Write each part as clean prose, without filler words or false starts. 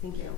Thank you.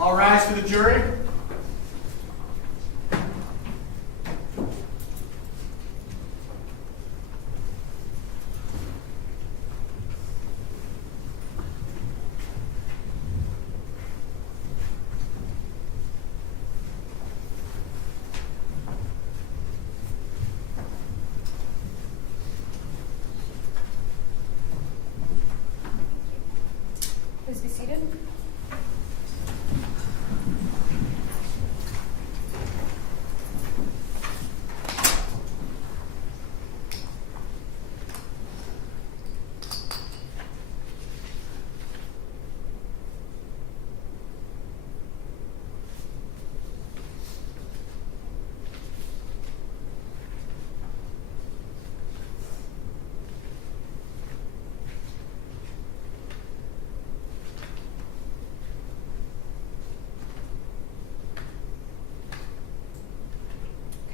All rise for the jury. Please be seated.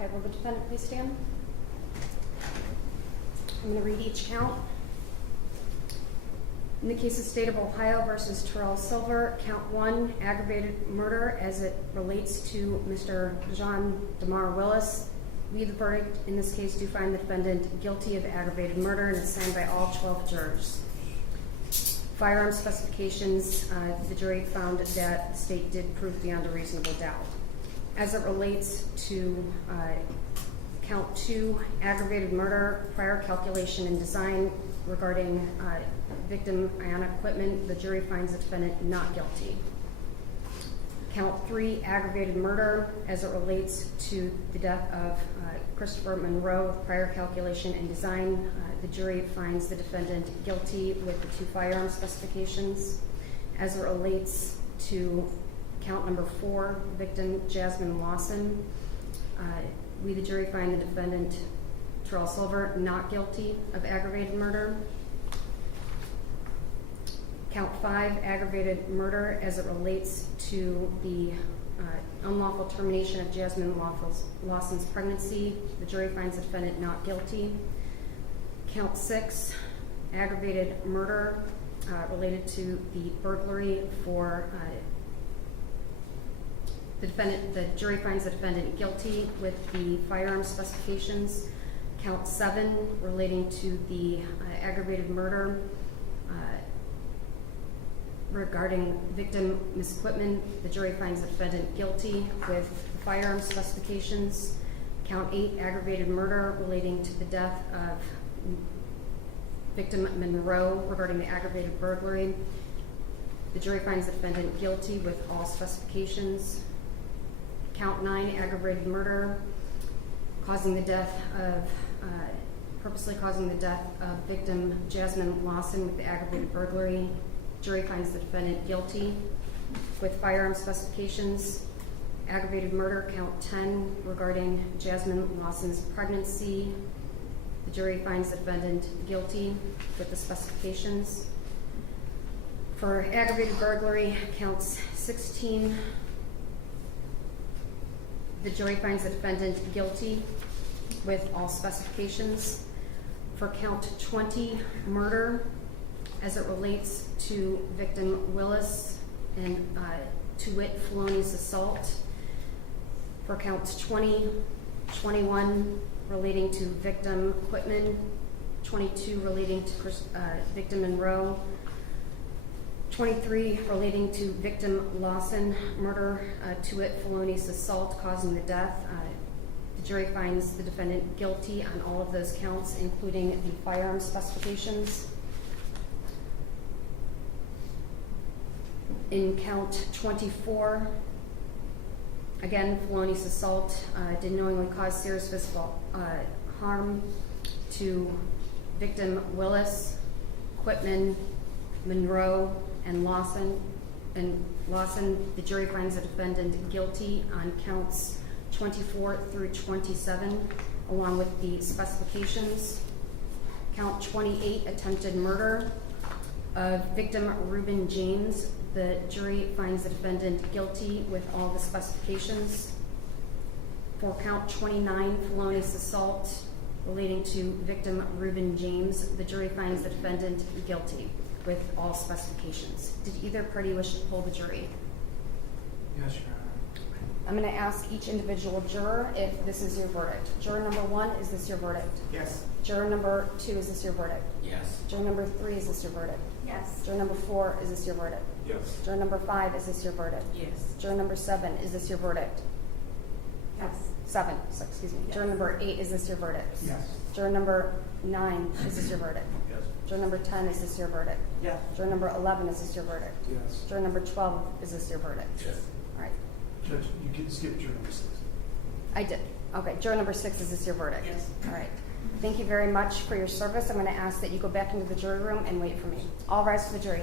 Okay, will the defendant please stand? I'm going to read each count. In the case of State of Ohio versus Terrell Silver, count 1, aggravated murder as it relates to Mr. John DeMar Willis. We, the verdict in this case, do find the defendant guilty of aggravated murder and is signed by all 12 jurors. Firearm specifications, the jury found that the state did prove beyond a reasonable doubt. As it relates to count 2, aggravated murder, prior calculation and design regarding victim ionic equipment, the jury finds the defendant not guilty. Count 3, aggravated murder, as it relates to the death of Christopher Monroe, prior calculation and design, the jury finds the defendant guilty with the 2 firearm specifications. As it relates to count number 4, victim Jasmine Lawson, we, the jury, find the defendant Terrell Silver not guilty of aggravated murder. Count 5, aggravated murder, as it relates to the unlawful termination of Jasmine Lawson's pregnancy, the jury finds the defendant not guilty. Count 6, aggravated murder related to the burglary for the jury finds the defendant guilty with the firearm specifications. Count 7, relating to the aggravated murder regarding victim misequipment, the jury finds the defendant guilty with the firearm specifications. Count 8, aggravated murder relating to the death of victim Monroe regarding the aggravated burglary, the jury finds the defendant guilty with all specifications. Count 9, aggravated murder, purposely causing the death of victim Jasmine Lawson with the aggravated burglary. Jury finds the defendant guilty with firearm specifications. Aggravated murder, count 10, regarding Jasmine Lawson's pregnancy. The jury finds the defendant guilty with the specifications. For aggravated burglary, counts 16, the jury finds the defendant guilty with all specifications. For count 20, murder, as it relates to victim Willis and to wit felonious assault. For counts 20, 21, relating to victim Quitman, 22 relating to victim Monroe, 23 relating to victim Lawson, murder, to wit felonious assault causing the death. The jury finds the defendant guilty on all of those counts, including the firearm specifications. In count 24, again, felonious assault, did knowingly cause serious physical harm to victim Willis, Quitman, Monroe, and Lawson. The jury finds the defendant guilty on counts 24 through 27, along with the specifications. Count 28, attempted murder of victim Reuben James. The jury finds the defendant guilty with all the specifications. For count 29, felonious assault relating to victim Reuben James, the jury finds the defendant guilty with all specifications. Did either party wish to poll the jury? Yes, Your Honor. I'm going to ask each individual juror if this is your verdict. Juror number 1, is this your verdict? Yes. Juror number 2, is this your verdict? Yes. Juror number 3, is this your verdict? Yes. Juror number 4, is this your verdict? Yes. Juror number 5, is this your verdict? Yes. Juror number 7, is this your verdict? Yes. 7, excuse me. Yes. Juror number 8, is this your verdict? Yes. Juror number 9, is this your verdict? Yes. Juror number 10, is this your verdict? Yes. Juror number 11, is this your verdict? Yes. Juror number 12, is this your verdict? Yes. All right. Judge, you can skip juror number 6. I did. Okay. Juror number 6, is this your verdict? Yes. All right. Thank you very much for your service. I'm going to ask that you go back into the jury room and wait for me. All rise for the jury.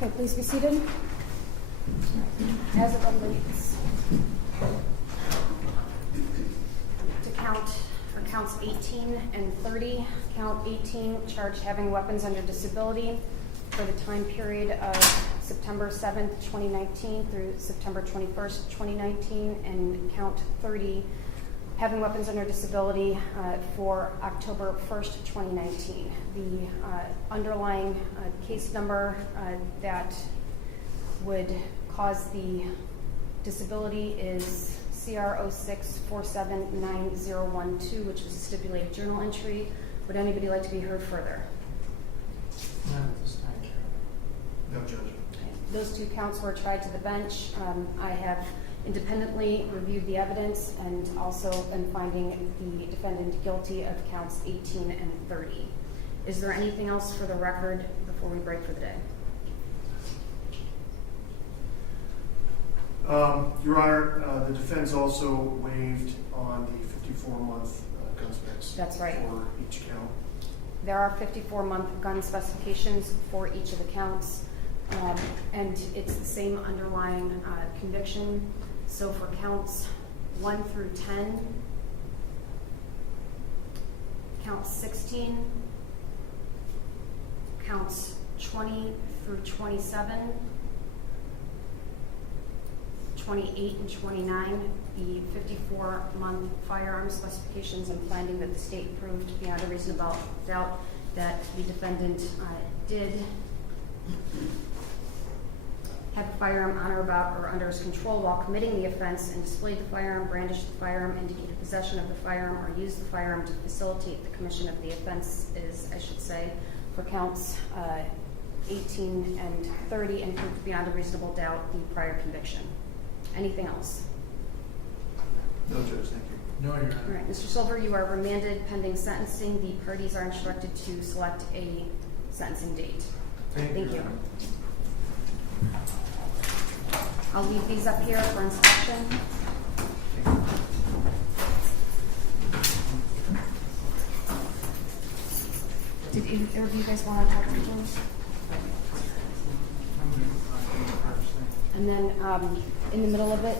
Okay, please be seated. as it relates to counts 18 and 30. Count 18, charged having weapons under disability for the time period of September 7th, 2019 through September 21st, 2019, and count 30, having weapons under disability for October 1st, 2019. The underlying case number that would cause the disability is CR 06479012, which is a stipulated journal entry. Would anybody like to be heard further? None at this time, Your Honor. No, Judge. Those two counts were tried to the bench. I have independently reviewed the evidence and also am finding the defendant guilty of counts 18 and 30. Is there anything else for the record before we break for the day? Your Honor, the defense also waived on the 54-month gun specs. That's right. For each count. There are 54-month gun specifications for each of the counts, and it's the same underlying conviction. So for counts 1 through 10, count 16, counts 20 through 27, 28 and 29, the 54-month firearm specifications, and finding that the state proved beyond a reasonable doubt that the defendant did have a firearm on or about or under his control while committing the offense and displayed the firearm, brandished the firearm, indicated possession of the firearm, or used the firearm to facilitate the commission of the offense is, I should say, for counts 18 and 30, and proved beyond a reasonable doubt the prior conviction. Anything else? No, Judge, thank you. No, Your All Honor. right, Mr. Silver, you are remanded pending sentencing. The parties are instructed to select a sentencing date. Thank Thank you. you. I'll leave these up here for inspection. Did either of you guys want to talk to James? And then in the middle of it,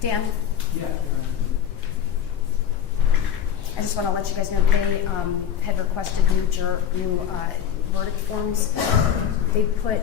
Dan, Yeah, Your Honor. I just want to let you guys know they had requested new verdict forms. They put